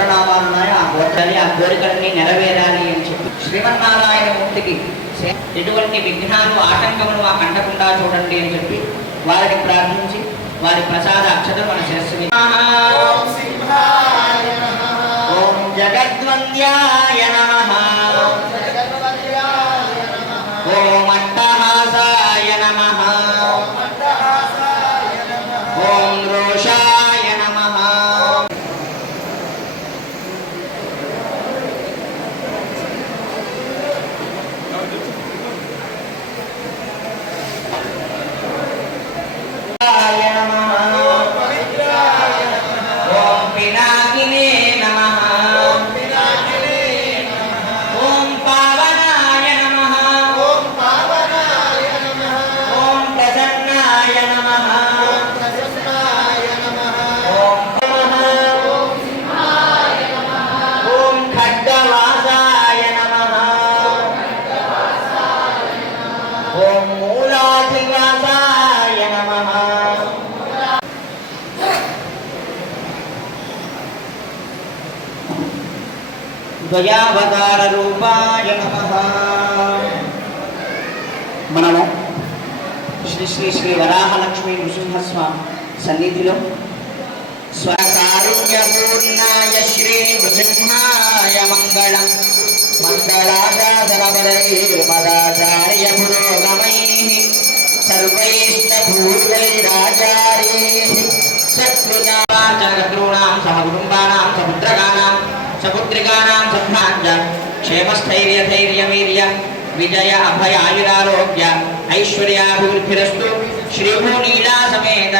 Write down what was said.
గోత్రనామాలు ఉన్నాయో ఆ గోత్రాన్ని ఆ కోరికలన్నీ నెరవేరాలి అని చెప్పి శ్రీమన్నారాయణ మూర్తికి ఎటువంటి విఘ్నాలు ఆటంకములు మాకు అంటకుండా చూడండి అని చెప్పి వారిని ప్రార్థించి వారి ప్రసాద అక్షతలు మన శిరస్సు ఓం జగద్వంద్యాయ నమః ఓం అట్టహాసాయ నమః ఓం రోషాయ నమః ద్వయావతార రూపాయ నమః. మనము శ్రీ శ్రీ శ్రీ వరాహలక్ష్మీ నృసింహస్వామి సన్నిధిలో స్వకారుణ్యపూర్ణాయ శ్రీ నృసింహాయ మంగళం మంగళాచార్య పురోగమైః సర్వైశ్చ పూర్వైరాచార్యైః సత్కృతాచార్యగృహాణాం సమకుటుంబానాం సపుత్రకానాం సపుత్రికానాం సంభాజ్య క్షేమస్థైర్యధైర్యవీర్య విజయ అభయ ఆయురారోగ్య ఐశ్వర్యాభివృద్ధిరస్తు శ్రీభూనీలా సమేత